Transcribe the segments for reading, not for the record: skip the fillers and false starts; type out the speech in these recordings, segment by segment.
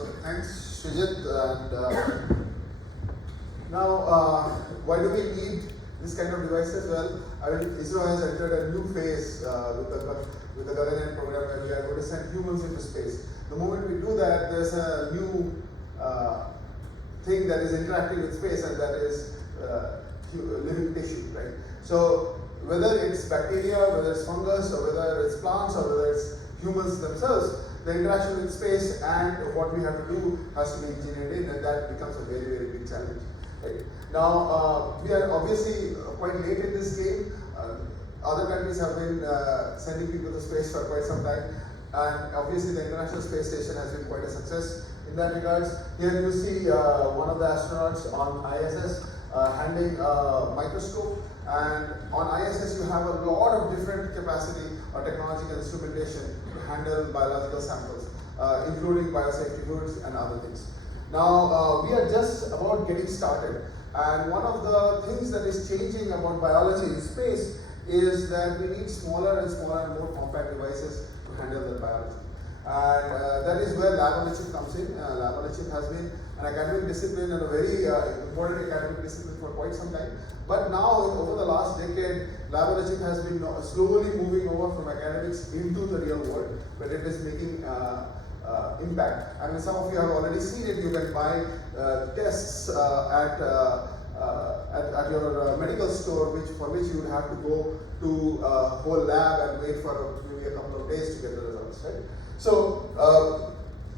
So thanks, Srijit. And now, why do we need this kind of devices? Well, I mean, ISRO has entered a new phase with the Gaganyaan program where we are going to send humans into space. The moment we do that, there's a new thing that is interacting with space, and that is living tissue, right? So whether it's bacteria, whether it's fungus, or whether it's plants, or whether it's humans themselves, the interaction with space and what we have to do has to be engineered in, and that becomes a very, very big challenge. Right? Now, we are obviously quite late in this game. Other countries have been sending people to space for quite some time, and obviously the International Space Station has been quite a success in that regards. Here you see one of the astronauts on ISS handling a microscope, and on ISS you have a lot of different capacity or technological instrumentation to handle biological samples, including biosafety hoods and other things. Now, we are just about getting started, and one of the things that is changing about biology in space is that we need smaller and smaller and more compact devices to handle the biology. And that is where lab on a chip comes in. Lab on a chip has been an academic discipline and a very important academic discipline for quite some time. But now, over the last decade, lab on a chip has been slowly moving over from academics into the real world, where it is making impact. I mean, some of you have already seen it. You can buy tests at your medical store, for which you would have to go to a whole lab and wait for maybe a couple of days to get the results, right? So,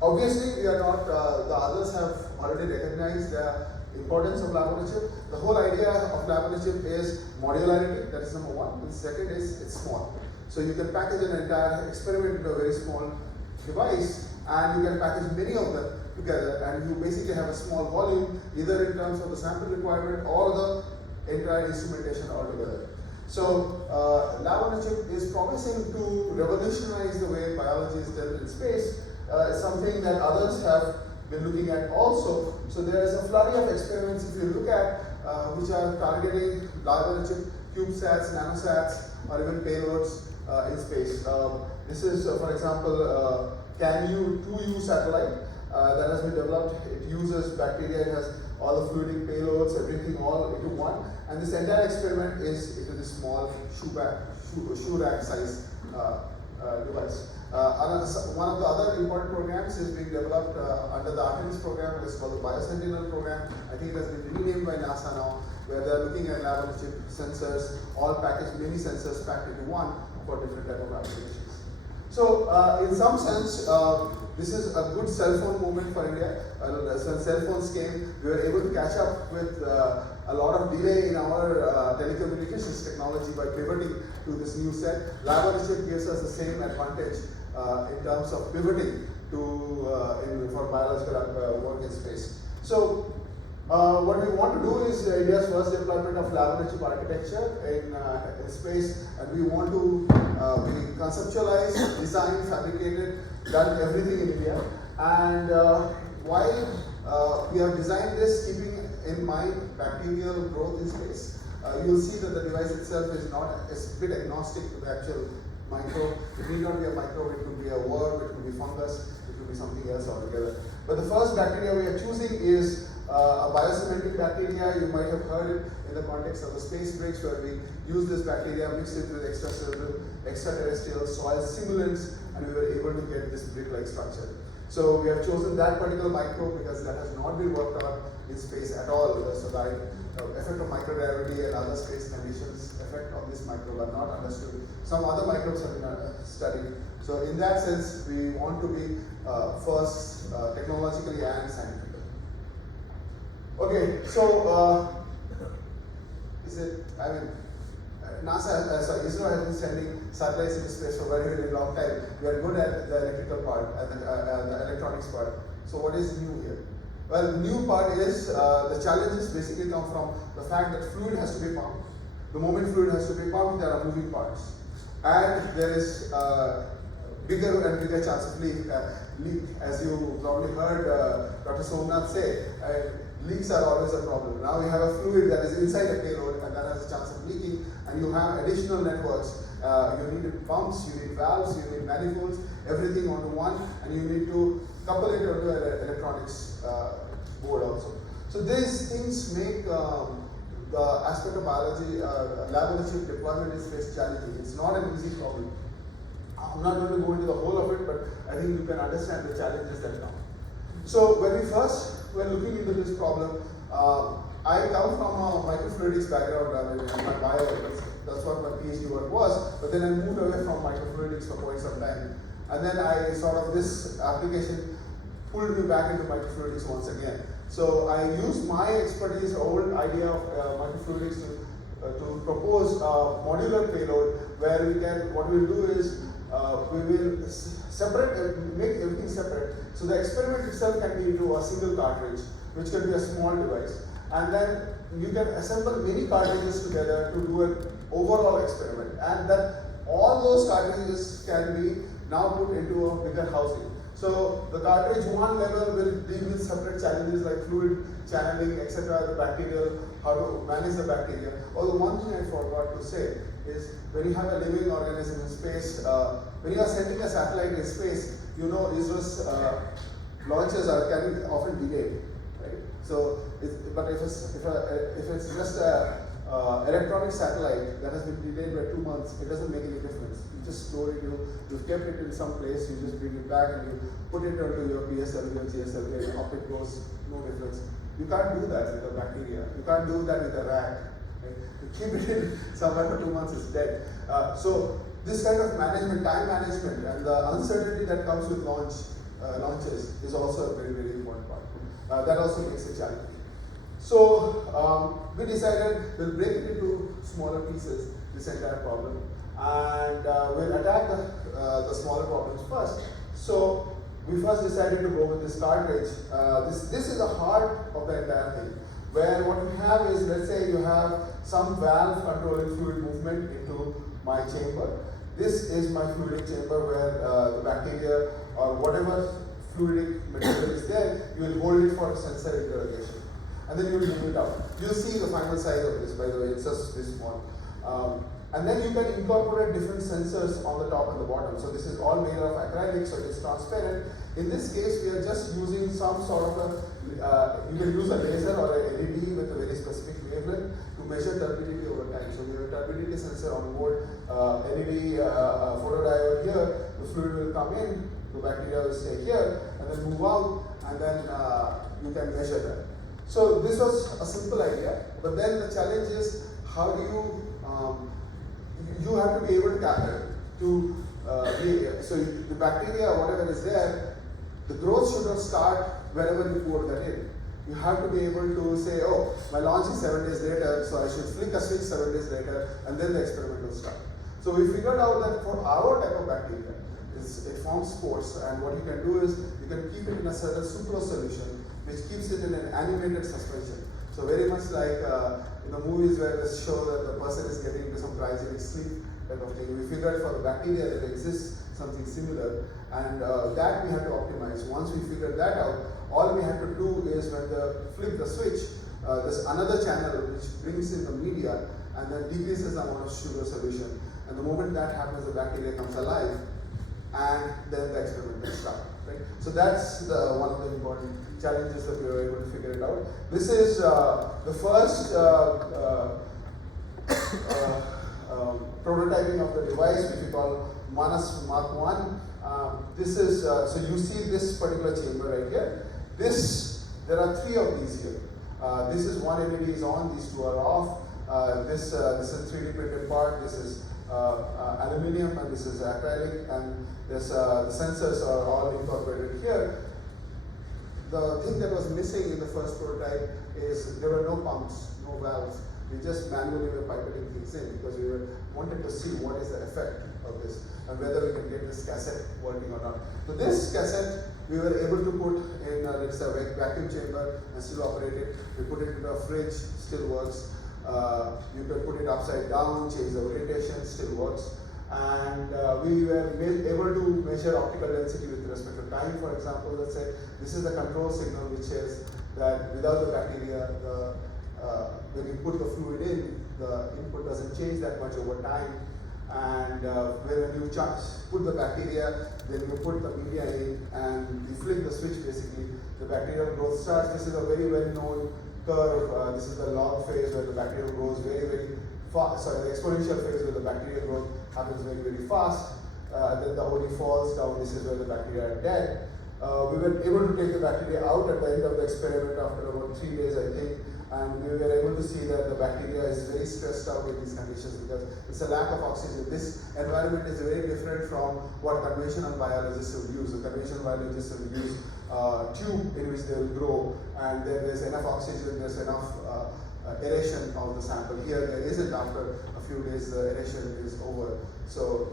obviously, we are not, the others have already recognized the importance of lab on a chip. The whole idea of lab on a chip is modularity, that is number one. And second is it's small. So you can package an entire experiment into a very small device, and you can package many of them together, and you basically have a small volume, either in terms of the sample requirement or the entire instrumentation altogether. So, lab on a chip is promising to revolutionize the way biology is dealt in space. Something that others have been looking at also. So there is a flurry of experiments, if you look at, which are targeting lab on a chip, CubeSats, nanosats, or even payloads in space. This is, for example, CanU 2U satellite that has been developed. It uses bacteria, it has all the fluidic payloads, everything all into one. And this entire experiment is into this small shoe rack size device. One of the other important programs is being developed under the Artemis program. It's called the Biosentinel program. I think it has been renamed by NASA now, where they're looking at lab on a chip sensors, all packaged, many sensors packed into one for different type of applications. So, in some sense, this is a good cell phone movement for India. When cell phones came, we were able to catch up with a lot of delay in our telecommunications technology by pivoting to this new set. Lab on a chip gives us the same advantage in terms of pivoting to for biological work in space. So, what we want to do is India's first deployment of lab on a chip architecture in space, and we want to we conceptualize, design, fabricated, done everything in India. And while we have designed this keeping in mind bacterial growth in space, you'll see that the device itself is a bit agnostic to the actual microbe. It need not be a microbe, it could be a worm, it could be fungus, it could be something else altogether. But the first bacteria we are choosing is a biocementing bacteria. You might have heard it in the context of the space bricks, where we use this bacteria, mix it with extraterrestrial soil simulants, and we were able to get this brick-like structure. So we have chosen that particular microbe because that has not been worked on in space at all. So the effect of microgravity and other space conditions effect on this microbe are not understood. Some other microbes have been studied. So in that sense, we want to be first technologically and scientifically. Okay, so ISRO has been sending satellites into space for a very, very long time. We are good at the electrical part and the electronics part. So what is new here? Well, the new part is the challenges basically come from the fact that fluid has to be pumped. The moment fluid has to be pumped, there are moving parts. And there is bigger and bigger chance of leak. As you probably heard Dr. Somnath say, leaks are always a problem. Now you have a fluid that is inside a payload and that has a chance of leaking, and you have additional networks. You need pumps, you need valves, you need manifolds, everything onto one, and you need to couple it onto an electronics board also. So these things make the aspect of biology, lab-on-a-chip deployment is face challenging. It's not an easy problem. I'm not going to go into the whole of it, but I think you can understand the challenges that come. So when we first were looking into this problem, I come from a microfluidics background in my bio. That's what my PhD work was. But then I moved away from microfluidics for quite some time. And then I sort of, this application pulled me back into microfluidics once again. So I used my expertise, old idea of microfluidics to propose a modular payload where we can, what we'll do is we will separate, make everything separate. So the experiment itself can be into a single cartridge, which can be a small device. And then you can assemble many cartridges together to do an overall experiment. And then all those cartridges can be now put into a bigger housing. So the cartridge one level will deal with separate challenges like fluid channeling, etc., the bacterial, how to manage the bacteria. Although one thing I forgot to say is when you have a living organism in space, when you are sending a satellite in space, you know ISRO's launches can be often delayed, right? So, but if it's just a electronic satellite that has been delayed by 2 months, it doesn't make any difference. You just store it, you've kept it in some place, you just bring it back and you put it onto your PSLV or GSLV and up it goes, no difference. You can't do that with a bacteria. You can't do that with a rat. Right? You keep it in somewhere for 2 months, it's dead. So this kind of management, time management, and the uncertainty that comes with launches is also a very, very important part. That also makes it challenging. So we decided we'll break it into smaller pieces, this entire problem, and we'll attack the smaller problems first. So we first decided to go with this cartridge. This is the heart of the entire thing, where what we have is, let's say you have some valve controlling fluid movement into my chamber. This is my fluidic chamber where the bacteria or whatever fluidic material is there, you will hold it for sensor interrogation. And then you will move it out. You'll see the final size of this, by the way, it's just this small. And then you can incorporate different sensors on the top and the bottom. So this is all made of acrylic, so it's transparent. In this case, we are just using some sort of a, you can use a laser or a LED with a very specific wavelength to measure turbidity over time. So we have a turbidity sensor on board, LED photodiode here, the fluid will come in, the bacteria will stay here, and then move out, and then you can measure that. So this was a simple idea, but then the challenge is how do you have to be able to capture so the bacteria or whatever is there, the growth should not start wherever you pour that in. You have to be able to say, oh, my launch is 7 days later, so I should flick a switch 7 days later, and then the experiment will start. So we figured out that for our type of bacteria, it forms spores, and what you can do is you can keep it in a certain sucrose solution, which keeps it in an animated suspension. So very much like in the movies where they show that the person is getting into some cryogenic sleep type of thing. We figured for the bacteria that exists something similar, and that we had to optimize. Once we figured that out, all we had to do is when flip the switch, there's another channel which brings in the media and then decreases the amount of sugar solution. And the moment that happens, the bacteria comes alive, and then the experiment will start. Right? So that's one of the important challenges that we were able to figure it out. This is the first prototyping of the device, which we call MANAS Mark 1. This is, so you see this particular chamber right here. There are 3 of these here. This is one LED is on, these 2 are off. This is 3D printed part, this is aluminium, and this is acrylic, and this, the sensors are all incorporated here. The thing that was missing in the first prototype is there were no pumps, no valves. We just manually were pipetting things in because we wanted to see what is the effect of this and whether we can get this cassette working or not. So this cassette we were able to put in let's say a vacuum chamber and still operate it. We put it in a fridge, still works. You can put it upside down, change the orientation, still works. And we were able to measure optical density with respect to time. For example, let's say this is the control signal which says that without the bacteria, when you put the fluid in, the input doesn't change that much over time. And when you put the bacteria, then you put the media in, and you flick the switch, basically the bacterial growth starts. This is a very well known curve. This is the log phase where the bacterial grows very fast. Sorry, the exponential phase where the bacterial growth happens very fast. Then the OD falls down. This is where the bacteria are dead. We were able to take the bacteria out at the end of the experiment after about 3 days, I think, and we were able to see that the bacteria is very stressed out in these conditions because it's a lack of oxygen. This environment is very different from what conventional biologists will use. The conventional biologists will use tube in which they will grow, and then there's enough oxygen, there's enough aeration of the sample. Here there isn't. After a few days the aeration is over, so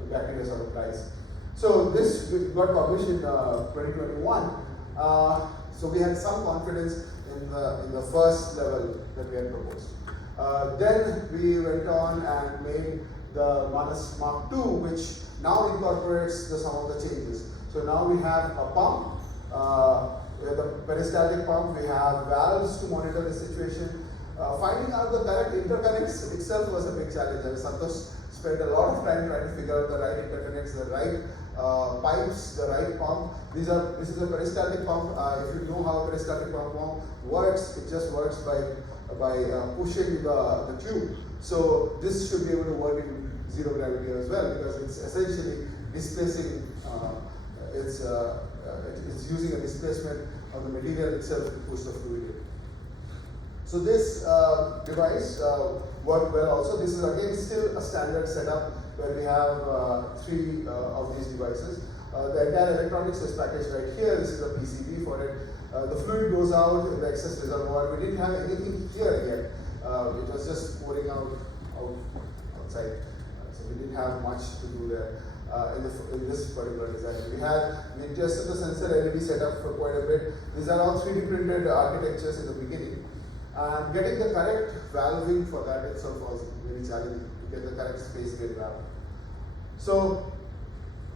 the bacteria sort of dies. So this got published in 2021. So we had some confidence in the first level that we had proposed. Then we went on and made the MANAS Mark II, which now incorporates some of the changes. So now we have a pump, we have the peristaltic pump, we have valves to monitor the situation. Finding out the correct interconnects itself was a big challenge, and Santosh spent a lot of time trying to figure out the right interconnects, the right pipes, the right pump. This is a peristaltic pump. If you know how a peristaltic pump works, it just works by pushing the tube. So this should be able to work in zero gravity as well, because it's essentially displacing. It's using a displacement of the material itself to push the fluid in. So this device worked well also. This is again still a standard setup where we have 3 of these devices. The entire electronics is packaged right here. This is a PCB for it. The fluid goes out in the excess reservoir. We didn't have anything here yet. It was just pouring outside. So we didn't have much to do there in this particular design. We tested the sensor LED setup for quite a bit. These are all 3D printed architectures in the beginning. And getting the correct valving for that itself was very challenging, to get the correct space gate valve. So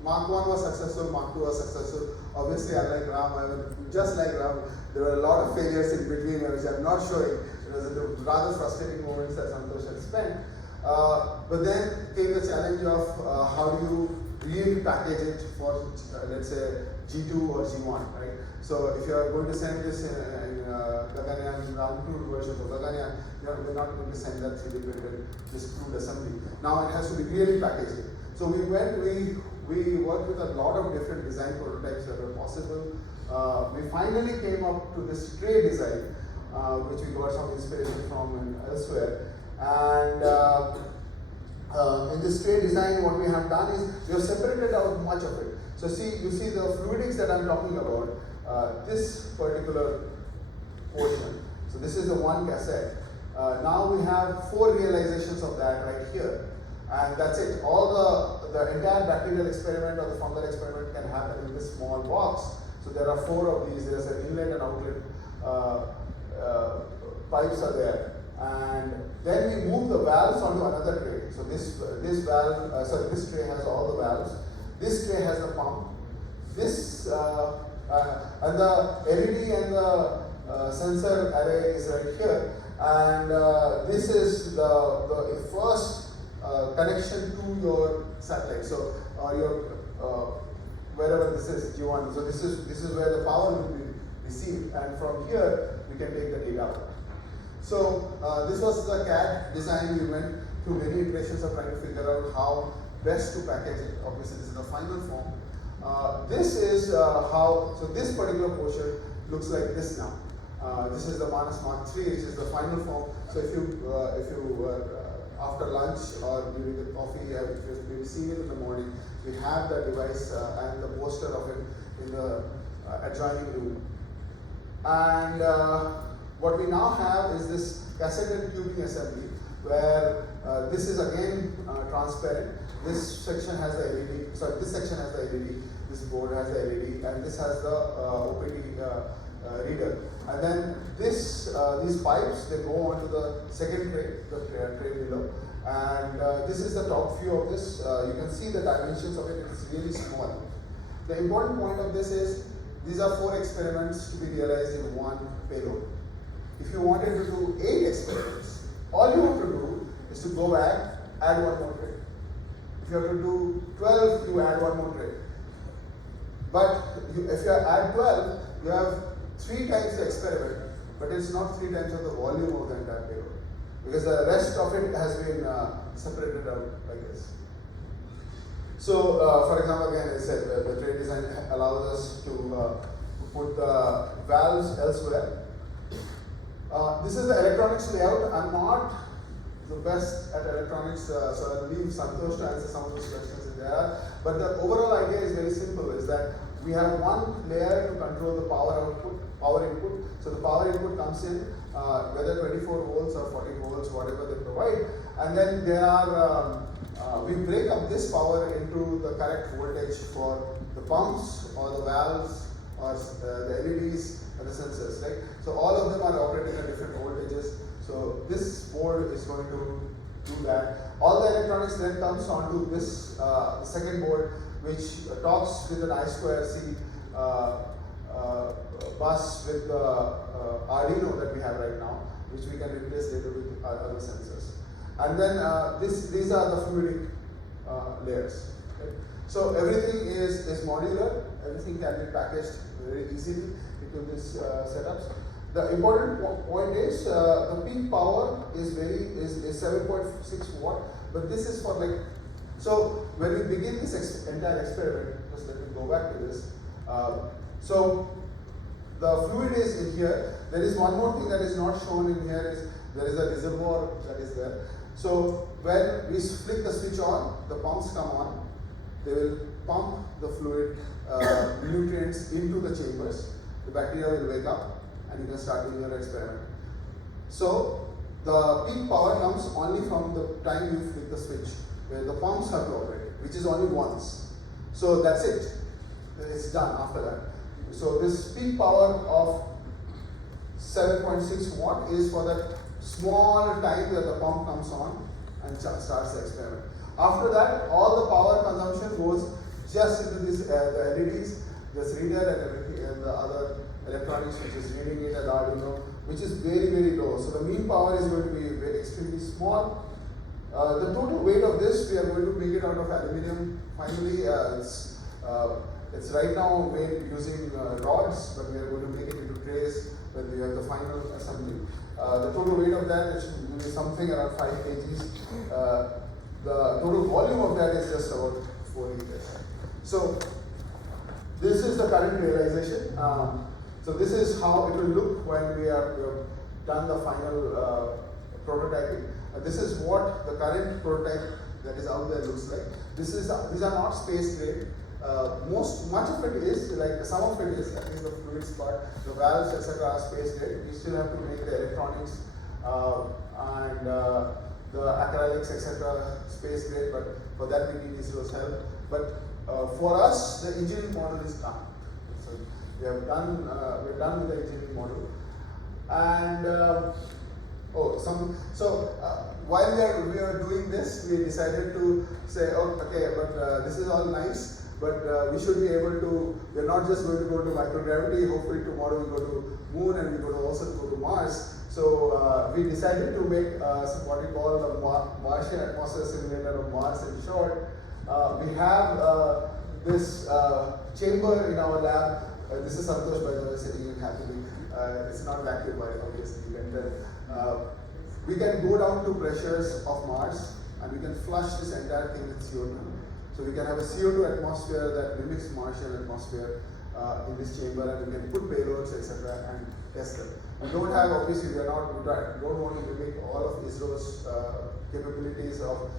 Mark 1 was successful, Mark 2 was successful. Obviously, unlike Ram, just like Ram, there were a lot of failures in between which I'm not showing. It was rather frustrating moments that Santosh had spent. But then came the challenge of how do you really package it for, let's say, G2 or G1, right? So if you are going to send this in Gaganyaan, round 2 versions of Gaganyaan, we're not going to send that 3D printed, this crude assembly. Now it has to be really packaged. So we worked with a lot of different design prototypes that were possible. We finally came up to this tray design, which we got some inspiration from elsewhere. And in this tray design, what we have done is we have separated out much of it. So you see the fluidics that I'm talking about, this particular portion. So this is the one cassette. Now we have 4 realizations of that right here. And that's it. All the entire bacterial experiment or the fungal experiment can happen in this small box. So there are 4 of these. There's an inlet and outlet pipes are there. And then we move the valves onto another tray. So this tray has all the valves. This tray has the pump. This and the LED and the sensor array is right here. And this is the first connection to your satellite. So your wherever this is G1. So this is where the power will be received, and from here we can take the data out. So this was the CAD design. We went through many iterations of trying to figure out how best to package it. Obviously, this is the final form. This is so this particular portion looks like this now. This is the MANAS Mark III, which is the final form. So if you after lunch or during the coffee, if you've maybe seen it in the morning, we have the device and the poster of it in the adjoining room. And what we now have is this cassetted tubing assembly, where this is again transparent. This section has the LED. Sorry, this section has the LED. This board has the LED, and this has the OPD reader. And then these pipes, they go onto the second tray, the tray below. And this is the top view of this. You can see the dimensions of it. It's really small. The important point of this is these are 4 experiments to be realized in one payload. If you wanted to do 8 experiments, all you have to do is to go back, add one more tray. If you have to do 12, you add one more tray. But if you add 12, you have 3 times the experiment, but it's not 3 times of the volume of the entire payload, because the rest of it has been separated out like this. So, for example, again, I said the tray design allows us to put the valves elsewhere. This is the electronics layout. I'm not the best at electronics, so I'll leave Santosh to answer some of those questions if there are. But the overall idea is very simple, is that we have one layer to control the power output, power input. So the power input comes in, whether 24 volts or 40 volts, whatever they provide. And then there are, we break up this power into the correct voltage for the pumps or the valves or the LEDs or the sensors, right? So all of them are operating at different voltages. So this board is going to do that. All the electronics then comes onto this the second board, which talks with an I2C bus with the Arduino that we have right now, which we can replace later with other sensors. And then these are the fluidic layers. Okay? So everything is modular. Everything can be packaged very easily into these setups. The important point is the peak power is 7.6 watt, but this is for like, so when we begin this entire experiment, just let me go back to this. So the fluid is in here. There is one more thing that is not shown in here, is there is a reservoir that is there. So when we flick the switch on, the pumps come on. They will pump the fluid nutrients into the chambers. The bacteria will wake up and you can start doing your experiment. So the peak power comes only from the time you flick the switch, where the pumps have to operate, which is only once. So that's it. It's done after that. So this peak power of 7.6 watt is for that small time that the pump comes on and starts the experiment. After that, all the power consumption goes just into this, the LEDs, this reader and everything, and the other electronics which is reading it and Arduino, which is very, very low. So the mean power is going to be very extremely small. The total weight of this, we are going to make it out of aluminum. Finally, it's right now made using rods, but we are going to make it into trays when we have the final assembly. The total weight of that is going to be something around 5 kgs. The total volume of that is just about 4 liters. So this is the current realization. So this is how it will look when we have done the final prototyping. This is what the current prototype that is out there looks like. These are not space grade. Much of it is, like some of it is, at least the fluids part, the valves, etc. are space grade. We still have to make the electronics and the acrylics, etc. space grade, but for that we need ISRO's help. But for us, the engineering model is done. So we're done with the engineering model. And while we are doing this, we decided to say, oh, okay, but this is all nice, but we should be able to, we're not just going to go to microgravity, hopefully tomorrow we go to moon and we're going to also go to Mars. So we decided to make what we call the Martian atmosphere simulator of Mars in short. We have this chamber in our lab. This is Santosh, by the way, sitting in happily. It's not vacuum, obviously, you can tell. We can go down to pressures of Mars and we can flush this entire thing with CO2. So we can have a CO2 atmosphere that mimics Martian atmosphere in this chamber, and we can put payloads, etc. and test them. We don't have, obviously, we don't want to mimic all of ISRO's capabilities of,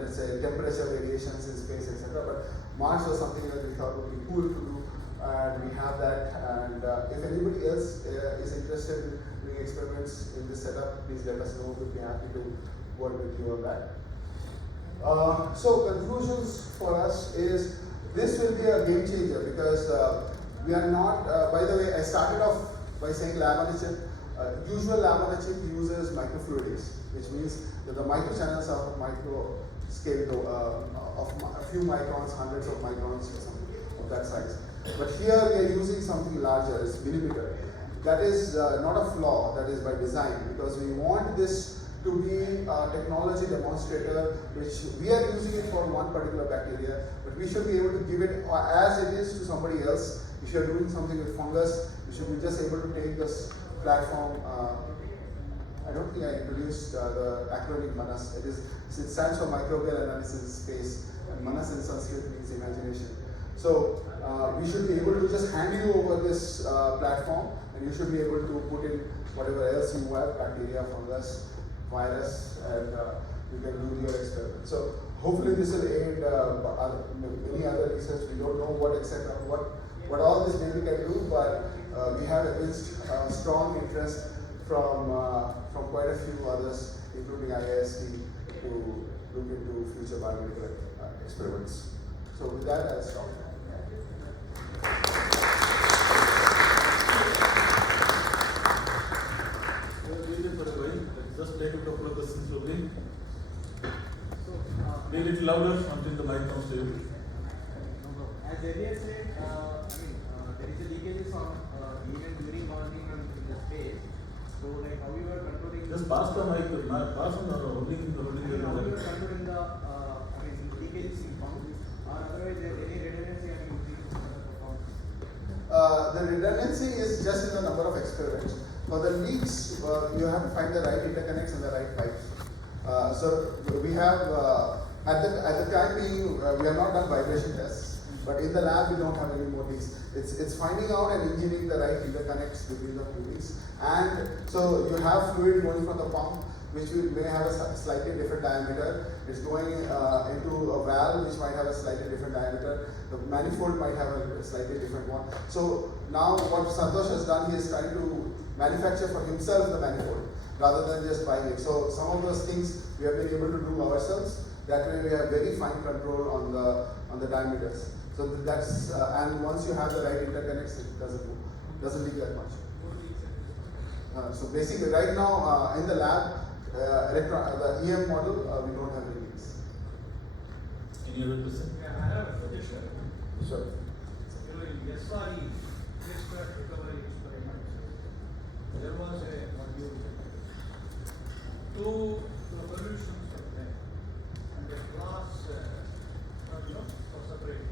let's say, temperature variations in space, etc. But Mars was something that we thought would be cool to do, and we have that. And if anybody else is interested in doing experiments in this setup, please let us know. We'll be happy to work with you on that. So conclusions for us is this will be a game changer, because we are not, by the way, I started off by saying lab on a chip. Usual lab on a chip uses microfluidics, which means that the microchannels are micro scale of a few microns, hundreds of microns or something of that size. But here we are using something larger, it's millimeter. That is not a flaw, that is by design, because we want this to be a technology demonstrator, which we are using it for one particular bacteria, but we should be able to give it as it is to somebody else. If you are doing something with fungus, you should be just able to take this platform. I don't think I introduced the acronym MANAS. It stands for Microbial Analysis Space, and MANAS in Sanskrit means imagination. So we should be able to just hand you over this platform, and you should be able to put in whatever else you have, bacteria, fungus, virus, and you can do your experiment. So hopefully this will aid many other research. We don't know what all this baby can do, but we have at least strong interest from quite a few others, including IIST, to look into future biomedical experiments. So with that, I'll stop. Just take a couple of questions slowly. Be a little louder until the mic comes to you. As earlier said, there is a leakages on even during launching in the space. So like how you are controlling. Just pass the mic. Pass on the holding the. How you are controlling the leakages in pump, or otherwise there any redundancy are using The redundancy is just in the number of experiments. For the leaks, you have to find the right interconnects and the right pipes. So we have at the time being we have not done vibration tests, but in the lab we don't have any more leaks. It's finding out and engineering the right interconnects between the fluids, and so you have fluid going from the pump, which may have a slightly different diameter. It's going into a valve which might have a slightly different diameter. The manifold might have a slightly different one. So now what Santosh has done, he is trying to manufacture for himself the manifold rather than just buying it. So some of those things we have been able to do ourselves. That way we have very fine control on the diameters. So that's and once you have the right interconnects, it doesn't leak that much. So basically, right now in the lab, the EM model, we don't have any leaks. Any other question? Yeah, I have a suggestion. Sure. In SRE, wastewater recovery experiment, there was a module. Two solutions were there, and the glass, for separating.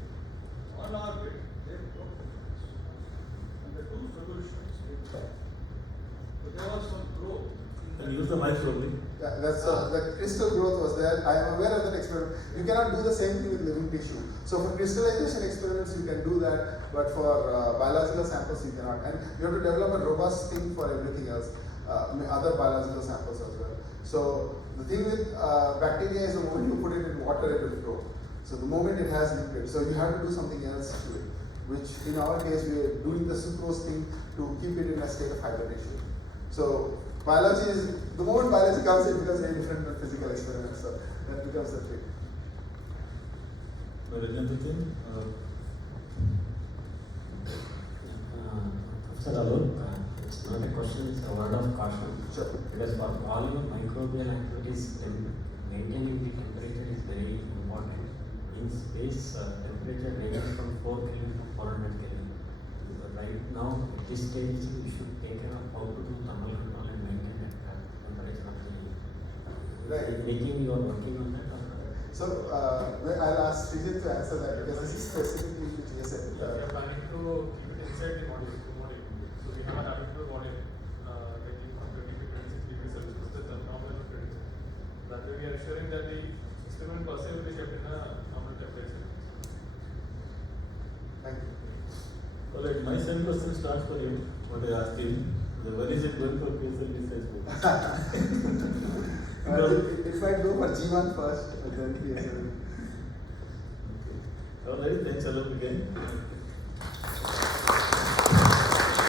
On orbit, they broke the glass, and the two solutions did that. So there was some growth. Can you use the mic slowly? Yeah, that's the crystal growth was there. I am aware of that experiment. You cannot do the same thing with living tissue. So for crystallization experiments, you can do that, but for biological samples, you cannot. And you have to develop a robust thing for everything else, other biological samples as well. So the thing with bacteria is the moment you put it in water, it will grow. So the moment it has liquid, so you have to do something else to it, which in our case we are doing the sucrose thing to keep it in a state of hibernation. So biology is, the moment biology comes, it becomes very different than physical experiments. So that becomes the trick. Professor Aloke, it's not a question, it's a word of caution. Sure. Because for all your microbial activities, maintaining the temperature is very important. In space, temperature ranges from 4 Kelvin to 400 Kelvin. So right now, at this stage, we should take care of how to do thermal control and maintain that temperature of the Right. Anything you are working on that? So I'll ask Srijit to answer that because this is specifically to GSM. We are planning to keep it inside the module, So we have an habitable module ranging from 20 to 26 degrees Celsius. That's a normal temperature. That way we are ensuring that the experiment per se will be kept in a normal temperature. Thank you. All right, my same question starts for you. What I asked him. When is it going for PSL research book? It might go for G1 first, and then PSL. All right, thanks Aloke again.